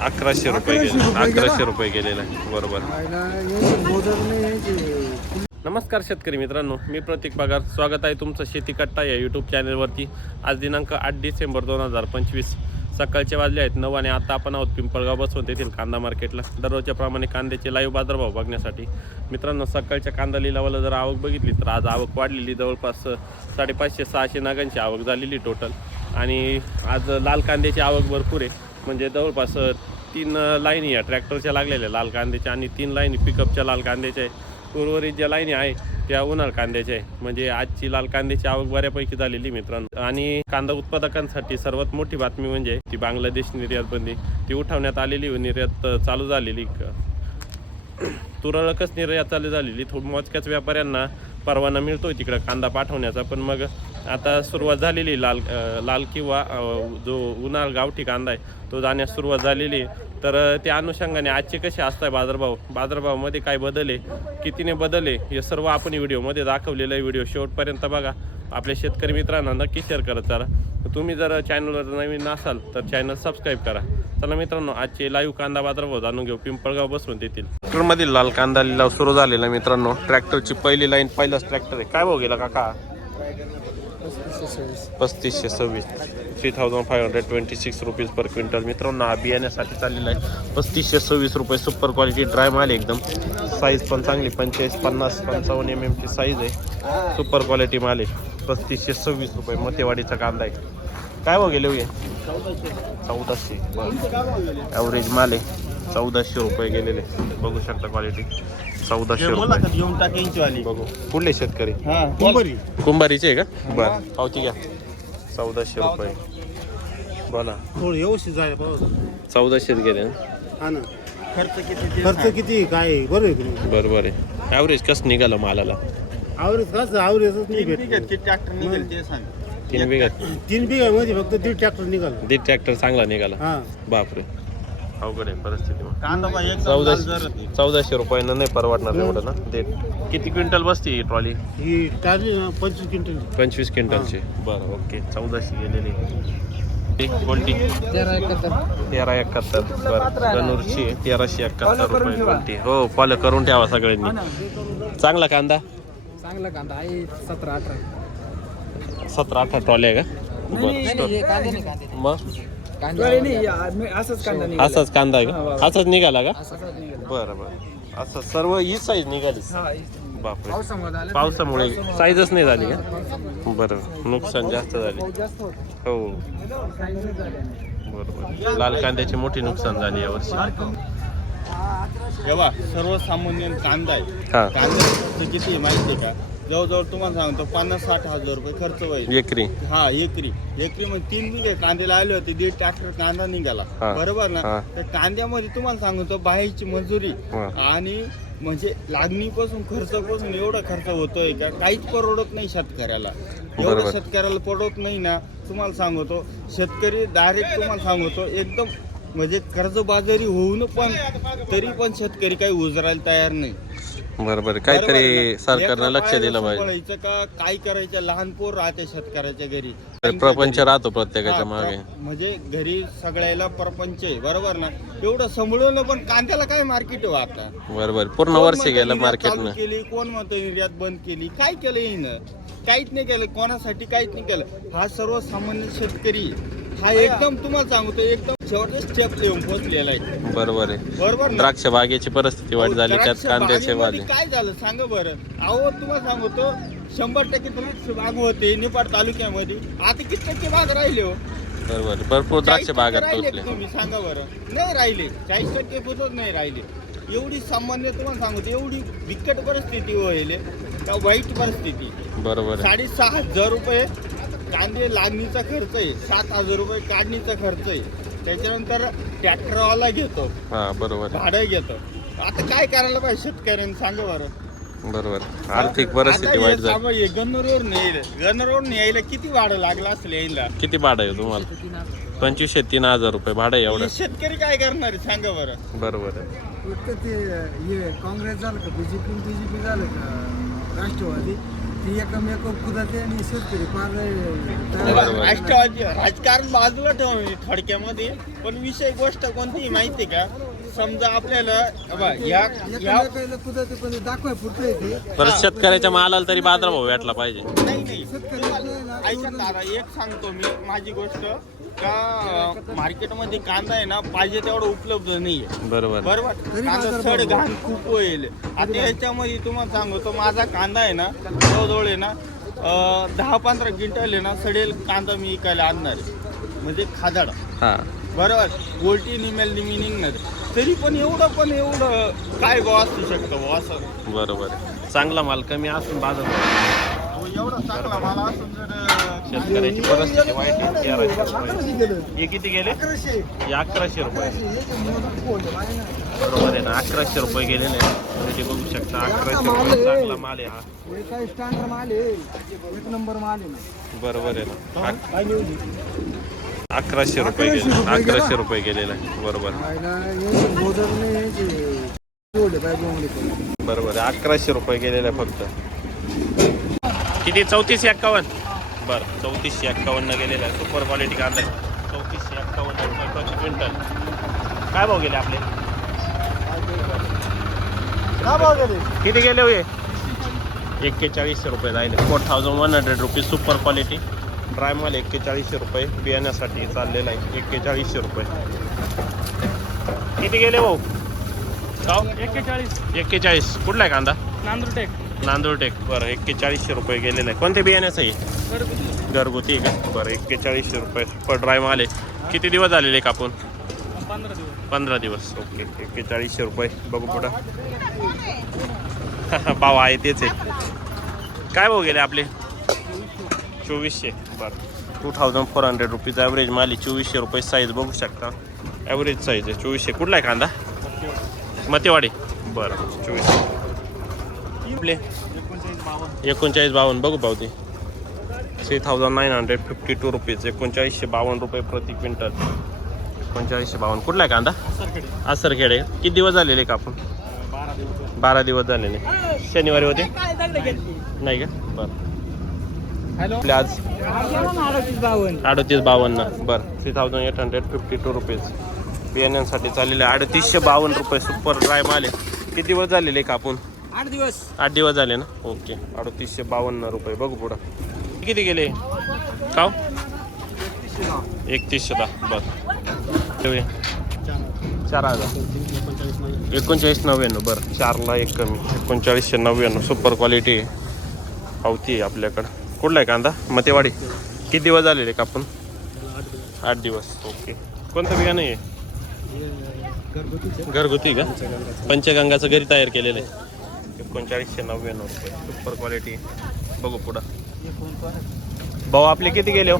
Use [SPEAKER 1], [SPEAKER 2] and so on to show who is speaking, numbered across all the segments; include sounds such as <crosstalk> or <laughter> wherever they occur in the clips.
[SPEAKER 1] अकराशे रुपये
[SPEAKER 2] अकराशे
[SPEAKER 1] गेले? अकराशे रुपये गेलेला. आहे बरोबर नमस्कार शेतकरी मित्रांनो मी प्रतीक पगार. स्वागत आहे तुमचं शेती कट्टा या यूट्यूब चॅनलवरती आज दिनांक आठ डिसेंबर दोन हजार पंचवीस. सकाळचे वाजले आहेत नऊ आणि आता आपण आहोत पिंपळगाव बसवून तेथील कांदा मार्केटला. दररोजच्या प्रमाणे कांद्याचे लाईव्ह बाजारभाव बघण्यासाठी. मित्रांनो सकाळच्या कांदा लिलावाला जर आवक बघितली तर आज आवक वाढलेली. जवळपास साडेपाचशे सहाशे नागांची आवक झालेली टोटल आणि आज लाल कांद्याची आवक भरपूर आहे. म्हणजे जवळपास तीन लाईनी या ट्रॅक्टरच्या लागलेल्या लाल कांद्याच्या आणि तीन लाईनी पिकअपच्या लाल कांद्याच्या आहे उर्वरित ज्या लाईनी आहे त्या उन्हाळ कांद्याच्या आहे म्हणजे आजची लाल कांद्याची आवक बऱ्यापैकी झालेली मित्रांनो. आणि कांदा उत्पादकांसाठी सर्वात मोठी बातमी म्हणजे ती बांगलादेश निर्यात बंदी. ती उठवण्यात आलेली व निर्यात चालू झालेली तुरळकच निर्यात चालू झालेली. थोड मोजक्याच व्यापाऱ्यांना परवाना मिळतोय तिकडं कांदा पाठवण्याचा. पण मग आता सुरुवात झालेली लाल लाल किंवा जो उन्हाळ गावठी कांदा आहे तो जाण्यास सुरुवात झालेली तर त्या अनुषंगाने आजचे कसे असताय बाजारभाव? बाजारभावामध्ये काय बदल आहे? कितीने बदल आहे? हे सर्व आपण व्हिडिओमध्ये दाखवलेलं आहे. व्हिडिओ शेवटपर्यंत बघा. आपल्या शेतकरी मित्रांना नक्की शेअर करत चला. तुम्ही जर चॅनलवर नवीन असाल तर चॅनल सबस्क्राईब करा. चला मित्रांनो आजचे लाईव्ह कांदा बाजारभाव जाणून घेऊ. पिंपळगाव बसून देतील. ट्रॅक्टरमधील लाल कांदा लिलाव सुरू झालेला मित्रांनो. ट्रॅक्टरची पहिली लाईन पहिलाच ट्रॅक्टर आहे. काय भाऊ गेला काका? पस्तीसशे सव्वीस. Three thousand five hundred twenty six rupees per quintal मित्रांनो हा बियाण्यासाठी चाललेला आहे. पस्तीसशे सव्वीस रुपये सुपर क्वालिटी ड्राय माल एकदम. साईज पण चांगली पंचेचाळीस पन्नास पंचावन्न एम एमची साईज आहे. सुपर क्वालिटी माल आहे. पस्तीसशे सव्वीस रुपये मतेवाडीचा कांदा आहे. काय हो गेले होते चौदाशे. ॲव्हरेज माल आहे. चौदाशे रुपये गेलेले. बघू शकता क्वालिटी चौदाशे रुपये
[SPEAKER 3] घेऊन
[SPEAKER 1] बघू. कुठले शेतकरी?
[SPEAKER 3] हा. कुंभारी.
[SPEAKER 1] कुंभारीचे आहे का? बरं. पावती घ्या. चौदाशे रुपये. बोला.
[SPEAKER 3] थोडं व्यवस्थित जायला पाहिजे
[SPEAKER 1] चौदाशेच गेले ना
[SPEAKER 3] हा ना. खर्च किती खर्च किती? काय आहे? बरं आहे की नाही?
[SPEAKER 1] बरोबर आहे. ॲव्हरेज कसं निघालं मालाला?
[SPEAKER 3] आवरेज कसं? आवरेजच नाही भेटत ट्रॅक्टर निघेल ते सांग.
[SPEAKER 1] तीन बिघात
[SPEAKER 3] तीन बिघा मध्ये फक्त दीड ट्रॅक्टर निघाल.
[SPEAKER 1] दीड ट्रॅक्टर चांगला निघाला.
[SPEAKER 3] हा.
[SPEAKER 1] बापरे. अवघड आहे परिस्थिती मग.
[SPEAKER 3] कांदा
[SPEAKER 1] चौदाशे चौदाशे रुपयांना नाही परवडणार एवढं ना ते किती क्विंटल बसते ही ट्रॉली?
[SPEAKER 3] ही टारली ना पंचवीस क्विंटल.
[SPEAKER 1] पंचवीस क्विंटलची. बरं ओके. चौदाशे गेलेली. तेरा एकाहत्तर. बरं. गणूरची तेराशे एकाहत्तर रुपये क्वालिटी हो फॉलो करून ठेवा सगळ्यांनी. चांगला कांदा?
[SPEAKER 2] चांगला कांदा. आहे सतरा अठरा.
[SPEAKER 1] सतरा अठरा ट्रॉली आहे का? बरं. मग?
[SPEAKER 2] असंच कांदा
[SPEAKER 1] असाच कांदा आहे का? असाच निघाला का? बरं बरं. असं सर्व ही साईज निघाली. बापरे.
[SPEAKER 2] पावसामुळे
[SPEAKER 1] पावसामुळे. साईजच नाही झाली का? बरं नुकसान जास्त झाले.
[SPEAKER 2] जास्त होत.
[SPEAKER 1] हो. बरोबर लाल कांद्याची मोठी नुकसान झाली यावर्षी
[SPEAKER 4] जेव्हा सर्वसामान्य कांदा आहे.
[SPEAKER 1] हा.
[SPEAKER 4] कांद्याचा खर्च किती आहे माहिती आहे का? जवळजवळ तुम्हाला सांगतो पन्नास साठ हजार रुपये खर्च होईल.
[SPEAKER 1] एकरी.
[SPEAKER 4] हा एकरी. एकरी मग तीन बिघे कांदे लावले होते दीड ट्रॅक्टर कांदा निघाला.
[SPEAKER 1] हा.
[SPEAKER 4] बरोबर ना?
[SPEAKER 1] हा.
[SPEAKER 4] तर कांद्यामध्ये तुम्हाला सांगतो बाहेरची मजुरी
[SPEAKER 1] हा.
[SPEAKER 4] आणि म्हणजे लागणीपासून खर्चापासून एवढा खर्च होतोय का? काहीच परवडत नाही शेतकऱ्याला.
[SPEAKER 1] बरोबर.
[SPEAKER 4] एवढं शेतकऱ्याला पडत नाही ना? तुम्हाला सांगतो शेतकरी डायरेक्ट तुम्हाला सांगतो एकदम म्हणजे कर्जबाजारी होऊन पण तरी पण शेतकरी काही उजरायला तयार नाही.
[SPEAKER 1] बरोबर काहीतरी? सरकारनं लक्ष दिलं पाहिजे.
[SPEAKER 4] का? काय करायचं? लहान पोर राहते शेतकऱ्याच्या घरी.
[SPEAKER 1] तर प्रपंच राहतो प्रत्येकाच्या मागे.
[SPEAKER 4] म्हणजे घरी सगळ्याला प्रपंच आहे बरोबर ना? एवढं सांभाळून पण कांद्याला काय मार्केट आहे हो आता?
[SPEAKER 1] बरोबर पूर्ण
[SPEAKER 4] कोण
[SPEAKER 1] वर्ष
[SPEAKER 4] म्हणतं
[SPEAKER 1] गेलं
[SPEAKER 4] निर्यात चालू
[SPEAKER 1] मार्केटनं
[SPEAKER 4] केली कोण म्हणतो निर्यात बंद केली? काय केलं हिनं? काहीच नाही केलं. कोणासाठी काहीच नाही केलं? हा सर्वसामान्य शेतकरी हा एकदम तुम्हाला सांगतो एकदम स्टेप येऊन पोहोचलेला आहे.
[SPEAKER 1] बरोबर आहे.
[SPEAKER 4] बरोबर ना?
[SPEAKER 1] द्राक्ष बागेची परिस्थिती वाईट झाली त्यात
[SPEAKER 4] द्राक्ष
[SPEAKER 1] कांद्याचे
[SPEAKER 4] बागेमध्ये
[SPEAKER 1] वाले
[SPEAKER 4] काय झालं सांगा बरं. अहो तुम्हाला सांगतो शंभर टक्के द्राक्ष बाग होते निपाड तालुक्यामध्ये. आता किती टक्के बाग राहिले हो?
[SPEAKER 1] बरोबर भरपूर द्राक्ष
[SPEAKER 4] 40%
[SPEAKER 1] बागात
[SPEAKER 4] राहिले
[SPEAKER 1] पोचले
[SPEAKER 4] तुम्ही सांगा बरं. नाही राहिले. चाळीस टक्के पोचत नाही राहिले. एवढी सामान्य तुम्हाला सांगतो एवढी बिकट परिस्थिती होईल. का वाईट परिस्थिती.
[SPEAKER 1] बरोबर आहे.
[SPEAKER 4] साडेसहा हजार रुपये कांदे लागणीचा खर्च आहे. सात हजार रुपये काढणीचा खर्च आहे. त्याच्यानंतर ट्रॅक्टरवाला घेतो.
[SPEAKER 1] हा बरोबर.
[SPEAKER 4] भाडं घेतो. आता काय करायला पाहिजे शेतकऱ्यांनी? सांगा बरं.
[SPEAKER 1] बरोबर. आर्थिक परिस्थिती वाईट झाली.
[SPEAKER 4] गन्नरवरून यायला गन्नरवरून यायला किती भाडं लागलं असेल यायला
[SPEAKER 1] किती भाडं आहे तुम्हाला? पंचवीसशे तीन हजार रुपये भाडं आहे एवढं.
[SPEAKER 4] हे शेतकरी काय करणार आहे? सांगा बरं.
[SPEAKER 1] बरोबर आहे.
[SPEAKER 2] फक्त ते हे काँग्रेस झालं का? बीजेपी बीजेपी झालं का? राष्ट्रवादी? ती एकम एकम कुदाते आणि शेतकरी फार
[SPEAKER 1] बरोबर.
[SPEAKER 4] राष्ट्रवादी राजकारण बाजूला ठेवून थोडक्यामध्ये. पण विषय गोष्ट कोणती माहिती का? समजा आपल्याला
[SPEAKER 2] कुदाते पण दाखवाय येते
[SPEAKER 1] परत शेतकऱ्याच्या मालाला तरी बाजारभाव भेटला पाहिजे.
[SPEAKER 4] नाही नाही. ऐका एक सांगतो मी माझी गोष्ट. का मार्केटमध्ये कांदा आहे ना पाहिजे तेवढा उपलब्ध नाहीये.
[SPEAKER 1] बरोबर.
[SPEAKER 4] बरोबर कांदा
[SPEAKER 2] बाजार
[SPEAKER 4] सड. घाण खूप होईल. आता याच्यामध्ये तुम्हाला सांगतो माझा कांदा आहे ना जवळजवळ आहे ना दहा पंधरा क्विंटल आहे ना सडेल कांदा मी विकायला आणणार आहे. म्हणजे खादाड.
[SPEAKER 1] हा.
[SPEAKER 4] बरोबर गोल्टी निमेल निमी निघणार. तरी पण एवढं पण एवढं काय भाव असू शकतं भाऊ असं?
[SPEAKER 1] बरोबर. चांगला माल कमी असून
[SPEAKER 4] अहो, एवढा चांगला मला असून जर
[SPEAKER 1] शेतकऱ्याची परिस्थिती वाईट आहे. तेराशे रुपये. हे किती गेले? हे अकराशे रुपये. बरोबर आहे ना. अकराशे रुपये गेलेले. तुम्ही ते बघू शकता. अकराशे रुपये चांगला माल आहे हा.
[SPEAKER 2] काय स्टँडर्ड माल आहे. एक नंबर माल आहे. ना
[SPEAKER 1] बरोबर आहे ना. अक- अकराशे रुपये गेले? अकराशे रुपये गेलेला आहे. बरोबर. बरोबर आहे. अकराशे रुपये गेलेले फक्त. किती? चौतीसशे एक्कावन्न बरं चौतीसशे एक्कावन्न गेलेलं आहे. सुपर क्वालिटी कांदा आहे चौतीसशे एक्कावन्न रुपये प्रति क्विंटल काय भाव गेले आपले? किती गेले होय? एक्केचाळीसशे रुपये जायले four thousand one hundred rupees super quality dry माल एक्केचाळीसशे रुपये. बियाण्यासाठी चाललेला आहे. एक्केचाळीसशे रुपये. किती गेले भाऊ? गाव?
[SPEAKER 2] एक्केचाळीस.
[SPEAKER 1] एक्केचाळीस. कुठला आहे कांदा?
[SPEAKER 2] नांदुरटेक.
[SPEAKER 1] नांदूरटेक. बरं एक्केचाळीसशे रुपये गेलेलं आहे. कोणते बियाण्याचं आहे? घरगुती का? बरं एक्केचाळीसशे रुपये. पर ड्राय माल आहे. किती दिवस झालेले कापून?
[SPEAKER 2] पंधरा दिवस.
[SPEAKER 1] पंधरा दिवस. ओके एक्केचाळीसशे रुपये. बघू पुढं. <laughs> भाव आहे तेच आहे. काय भाऊ गेले आपले? चोवीसशे. बरं. Two thousand four hundred rupees average माली चोवीसशे रुपये साईज बघू शकता. ॲव्हरेज साईज आहे. चोवीसशे. कुठला आहे कांदा? मतेवाडी. बरं. चोवीसशे. आपले? एकोणचाळीस बावन्न बघू पावती. Three thousand nine hundred fifty two rupees एकोणचाळीसशे बावन्न रुपये प्रति क्विंटल. एकोणचाळीसशे बावन्न. कुठला आहे कांदा? आसरखेड. आहे किती दिवस झालेले कापून बारा दिवस झालेले. शनिवारी होते? नाही का? बरं. आपले आज अडतीस बावन्न. बरं. Three thousand eight hundred fifty two rupees बियाण्यांसाठी चाललेले अडतीसशे बावन्न रुपये सुपर ड्राय माल आहे. किती दिवस झालेले कापून
[SPEAKER 2] आठ दिवस.
[SPEAKER 1] आठ दिवस झाले ना? ओके अडतीसशे बावन्न रुपये. बघू पुढं. किती गेले? काव? एकतीसशे दहा बरं. ठेवूया. चार हजार. एकोणचाळीस नव्याण्णव बरं. चारला एक कमी. एकोणचाळीसशे नव्याण्णव सुपर क्वालिटी आहे पावती आहे आपल्याकडं. कुठला आहे कांदा? मतेवाडी. किती दिवस झालेले का आपण आठ दिवस. ओके. कोणतं बियाणं आहे? घरगुती का? पंचगंगाचं घरी तयार केलेलं आहे. एकोणचाळीसशे नव्याण्णव रुपये. सुपर क्वालिटी बघू पुढं. भाऊ आपले किती गेले हो?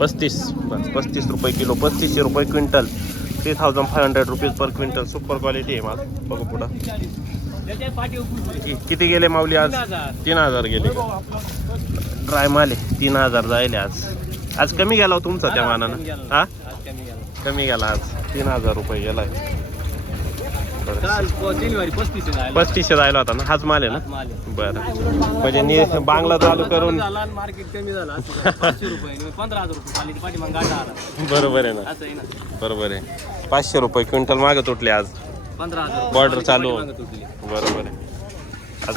[SPEAKER 1] पस्तीस. बस पस्तीस रुपये किलो पस्तीसशे रुपये quintal. Three thousand five hundred rupees per quintal super quality आहे माल. बघू पुढं. किती गेले माऊली आज? तीन हजार गेले. ड्राय माल आहे. तीन हजार जायले आज. आज कमी गेला हो तुमचा त्या मानानं? हा? कमी गेला. आज तीन हजार रुपये गेला
[SPEAKER 2] आहे पस्तीस
[SPEAKER 1] पस्तीसशे जायला होता. ना? हाच माल आहे ना? बरं. म्हणजे नि बांगला चालू करून
[SPEAKER 2] मार्केट कमी झाला
[SPEAKER 1] बरोबर आहे ना? बरोबर आहे. पाचशे रुपये क्विंटल मागं तुटले आज. बॉर्डर चालू. बरोबर आहे. आज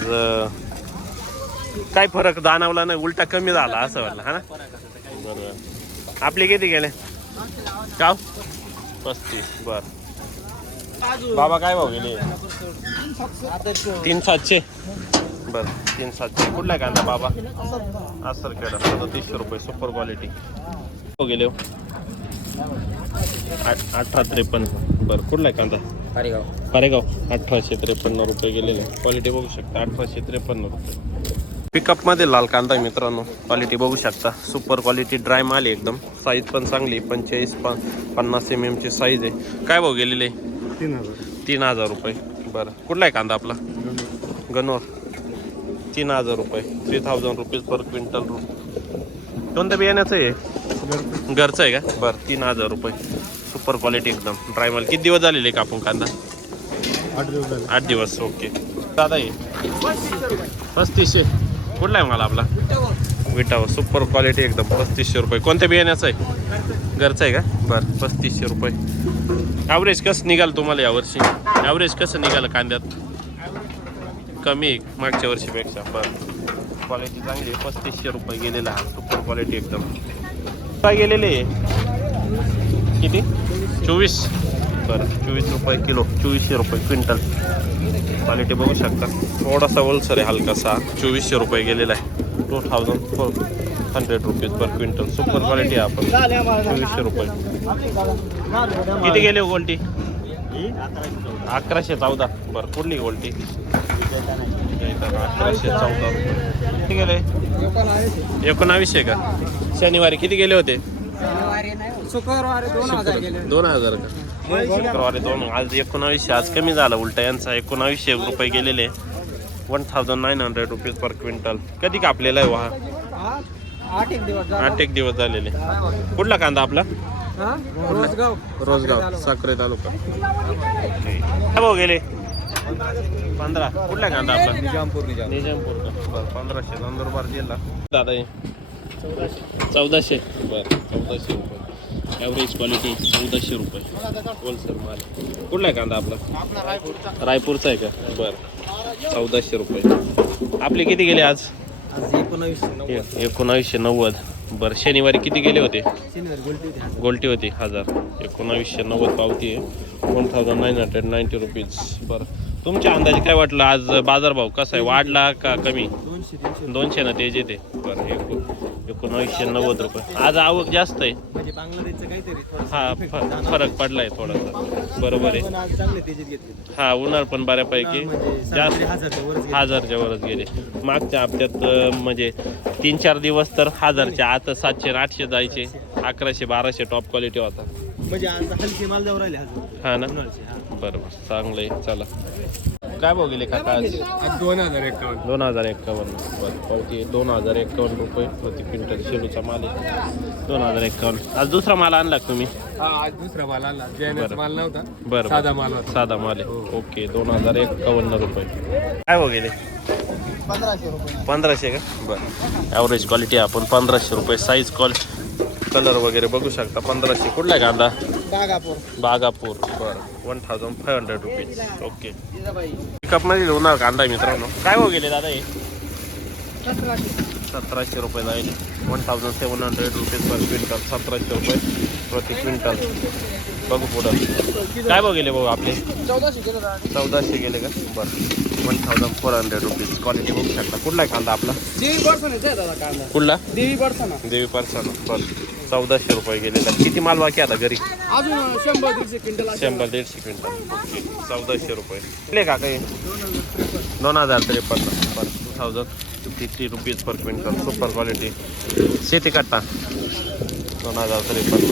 [SPEAKER 1] काय फरक जाणवला नाही उलटा कमी झाला असं वाटलं हा ना? बरोबर. आपले किती गेले? का पस्तीस. बर. बाबा काय भाव गेले? तीन सातशे. बर तीन सातशे. कुठला कांदा बाबा? असर केडा सदतीसशे रुपये सुपर क्वालिटी हो गेले आठ अठरा त्रेपन्न. बरं कुठला आहे कांदा?
[SPEAKER 2] कारेगाव
[SPEAKER 1] कारेगाव अठराशे त्रेपन्न रुपये गेलेले. क्वालिटी बघू शकता. अठराशे त्रेपन्न रुपये. पिकअपमध्ये लाल कांदा आहे मित्रांनो. क्वालिटी बघू शकता. सुपर क्वालिटी ड्राय माल आहे एकदम. साईज पण चांगली पंचेचाळीस पन्नास एम एमची साईज आहे. काय भाऊ गेलेले?
[SPEAKER 3] तीन हजार.
[SPEAKER 1] तीन हजार रुपये. बरं. कुठला आहे कांदा आपला? गनोर तीन हजार रुपये. Three thousand rupees per quintal रु कोणत्या बियाण्याचं आहे? घरचं आहे का? बरं. तीन हजार रुपये. सुपर क्वालिटी एकदम. ड्राय माल किती दिवस झालेले कापून कांदा?
[SPEAKER 3] आठ दिवस
[SPEAKER 1] आठ दिवस. ओके दादा ये. पस्तीसशे. कुठला आहे मला आपला? विटावर सुपर क्वालिटी एकदम. पस्तीसशे रुपये. कोणत्या बियाण्याचं आहे? घरचं आहे का? बरं. पस्तीसशे रुपये. ॲव्हरेज कसं निघाल तुम्हाला यावर्षी ॲव्हरेज कसं निघालं कांद्यात? कमी आहे मागच्या वर्षीपेक्षा. बरं. क्वालिटी चांगली आहे. पस्तीसशे रुपये गेलेला हा. सुपर क्वालिटी एकदम. काय गेलेले? आहे किती? चोवीस. बरं. चोवीस रुपये किलो. चोवीसशे रुपये क्विंटल. क्वालिटी बघू शकता. थोडासा वलसर आहे हलकासा. चोवीसशे रुपये गेलेला आहे. Two thousand four hundred rupees per quintal super quality आहे आपण. चोवीसशे रुपये. किती गेले हो गोल्टी? अकराशे चौदा. बरं कुठली गोल्टी? अकराशे चौदा किती गेले? एकोणावीसशे का? शनिवारी किती गेले होते?
[SPEAKER 2] हजार
[SPEAKER 1] दोन हजार का? शुक्रवारी दोन. आज एकोणावीसशे. आज कमी झाला उलटा यांचा. एकोणावीसशे रुपये गेलेले. One thousand nine hundred rupees per quintal कधी कापलेला आहे वाहा?
[SPEAKER 2] आठ एक दिवस
[SPEAKER 1] आठ एक दिवस झालेले. कुठला कांदा आपला?
[SPEAKER 2] रोजगाव.
[SPEAKER 1] रोजगाव साखरे तालुका. काय भाऊ गेले? पंधरा. कुठला कांदा आपला?
[SPEAKER 4] निजामपूर
[SPEAKER 1] निजामपूर. का? बरं पंधराशे. नंदुरबार जिल्हा. दादा हे. चौदाशे. बरं चौदाशे रुपये. ॲव्हरेज क्वालिटी चौदाशे रुपये. होलसेल माल. कुठला आहे कांदा आपला? रायपूरचा आहे का? बरं. चौदाशे रुपये. आपले किती गेले आज?
[SPEAKER 2] एकोणावीसशे
[SPEAKER 1] एकोणावीसशे नव्वद. बरं शनिवारी किती गेले होते?
[SPEAKER 2] गोल्टी
[SPEAKER 1] होती हजार. एकोणावीसशे नव्वद पावती आहे. One thousand nine hundred ninety rupees बरं. तुमच्या अंदाजे काय वाटलं? आज बाजारभाव कसा आहे? वाढला का कमी?
[SPEAKER 2] दोनशे
[SPEAKER 1] ना तेज येते बरं एको एकोणावीसशे नव्वद रुपये. आज आवक जास्त आहे.
[SPEAKER 2] म्हणजे बांगलादेशचं काहीतरी थोडंसं
[SPEAKER 1] हा
[SPEAKER 2] effect
[SPEAKER 1] फ-
[SPEAKER 2] जाणवलं.
[SPEAKER 1] फरक पडलाय थोडासा. बरोबर आहे.
[SPEAKER 2] पण आज चांगले तेजीत घेतले.
[SPEAKER 1] हा उन्हाळ पण बऱ्यापैकी
[SPEAKER 2] म्हणजे
[SPEAKER 1] जास्त
[SPEAKER 2] हजारच्या वरच गेले.
[SPEAKER 1] हजारच्या वरच गेले. मागच्या हप्त्यात अं, म्हणजे तीन चार दिवस तर हजारच्या आत सातशे आणि आठशे जायचे. अकराशे बाराशे टॉप क्वालिटी होता.
[SPEAKER 2] म्हणजे आज हलके माल जाऊ राहिले हजार
[SPEAKER 1] हा ना?
[SPEAKER 2] हा.
[SPEAKER 1] बरोबर. चांगलं आहे चला. काय भाव गेले काका आज?
[SPEAKER 2] दोन हजार एकावन्न.
[SPEAKER 1] दोन हजार एक्कावन्न बरं पावती दोन हजार एक्कावन्न रुपये प्रति क्विंटल शेलूचा माल आहे. दोन हजार एक्कावन्न आज दुसरा माल आणला का तुम्ही?
[SPEAKER 2] हा आज दुसरा माल आला
[SPEAKER 1] बरं.
[SPEAKER 2] माल नव्हता.
[SPEAKER 1] बरं
[SPEAKER 2] साधा. माल होता.
[SPEAKER 1] साधा माल आहे. ओके दोन हजार एक्कावन्न रुपये. काय भाव गेले?
[SPEAKER 2] पंधराशे रुपये.
[SPEAKER 1] पंधराशे का? बरं. ॲव्हरेज क्वालिटी आपण पंधराशे रुपये साईज कॉल कलर वगैरे बघू शकता. पंधराशे कुठला आहे कांदा?
[SPEAKER 2] बागापूर.
[SPEAKER 1] बागापूर. बरं. One thousand five hundred rupees okay पिकअपमध्ये होणार कांदा आहे मित्रांनो. काय भाव गेले दादा हे? सतराशे. रुपये जाईल. One thousand seven hundred rupees per quintal सतराशे रुपये प्रति क्विंटल बघू पुढं. काय भाव गेले भाऊ आपले?
[SPEAKER 2] चौदाशे
[SPEAKER 1] गेले का? बरं. One thousand four hundred rupees quality बघू शकता. कुठला आहे कांदा आपला?
[SPEAKER 2] देवी कांदा.
[SPEAKER 1] कुठला?
[SPEAKER 2] देवी बडसना
[SPEAKER 1] देवी पारसाना बरं. चौदाशे रुपये गेलेला किती माल बाकी आता घरी?
[SPEAKER 2] अजून शंभर दीडशे क्विंटल.
[SPEAKER 1] शंभर दीडशे क्विंटल. ओके चौदाशे रुपये. कुठले का काही दोन हजार त्रेपन्न. बरं two thousand fifty rupees per quintal super quality शेती कट्टा दोन हजार त्रेपन्न.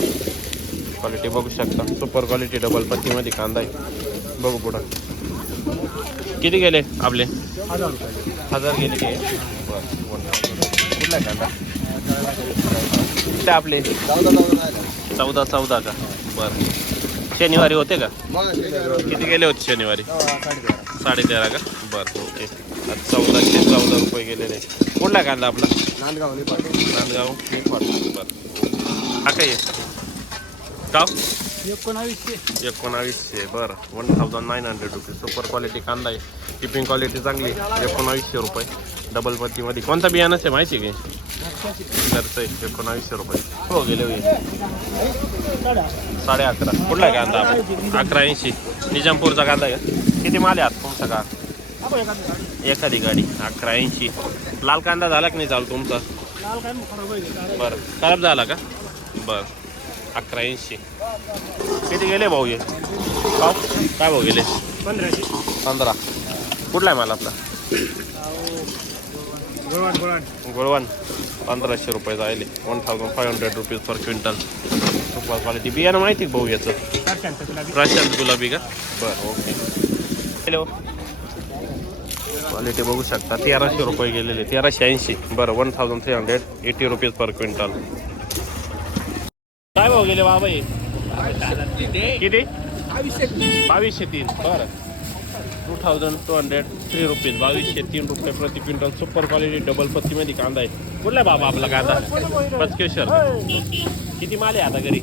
[SPEAKER 1] क्वालिटी बघू शकता. सुपर क्वालिटी डबल पत्तीमध्ये कांदा आहे. बघू पुढं. किती गेले आपले?
[SPEAKER 2] हजार
[SPEAKER 1] गेले की? बरं कुठला कांदा? कुठले आपले. चौदा चौदा का? बरं. शनिवारी होते का? किती गेले होते शनिवारी? साडे तेरा का? बरं ओके. आता चौदाशे चौदा रुपये गेलेले कुठला कांदा आपला?
[SPEAKER 2] नांदगाव.
[SPEAKER 1] नांदगाव बरं हा काय? गाव?
[SPEAKER 2] एकोणावीसशे.
[SPEAKER 1] एकोणावीसशे बरं. One thousand nine hundred rupees super quality कांदा आहे. किपिंग क्वालिटी चांगली आहे. एकोणावीसशे रुपये. डबल पत्तीमध्ये कोणता बियाणं आहे माहिती आहे की आहे एकोणावीसशे रुपये हो गेले होईल साडे अकरा कुठला आहे कांदा अकरा ऐंशी निजामपूरचा कांदा आहे किती माल आहे आता तुमचा का? एखादी गाडी. अकरा ऐंशी लाल कांदा झाला की नाही चालू तुमचा? बरं. खराब झाला का? बरं. अकरा ऐंशी किती गेले भाऊ हे? काय भाऊ गेले?
[SPEAKER 2] पंधराशे.
[SPEAKER 1] पंधरा. कुठला आहे माल आपला? गुळवण पंधराशे रुपये जायले. One thousand five hundred rupees per quintal super quality बियाणं माहिती भाऊ याचं? प्रशांत गुलाबी. का? बरं ओके. हॅलो क्वालिटी बघू शकता. तेराशे रुपये गेलेले. तेराशे ऐंशी. बरं one thousand three hundred eighty rupees per quintal काय भाऊ गेले बाबा किती? बावीसशे तीन. बरं. Two thousand two hundred three rupees बावीसशे तीन रुपये प्रति क्विंटल. सुपर क्वालिटी डबल पत्तीमध्ये कांदा आहे. कुठला बाबा आपला कांदा? पचकेश्वर किती माल आहे आता घरी?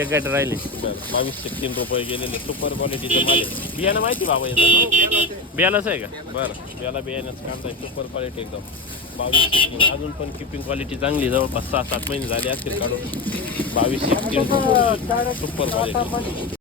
[SPEAKER 1] एक गाडी राहिली. बावीसशे तीन रुपये गेलेले. सुपर क्वालिटीचं माल आहे. बियाणं माहिती बाबा याचं? बियालाच आहे का? बरं बियाला बियाण्याचं कांदा आहे. सुपर क्वालिटी एकदम. बावीसशे तीन. अजून पण किपिंग क्वालिटी चांगली जवळपास सहा सात महिने झाले असतील काढून. बावीसशे तीन. Super quality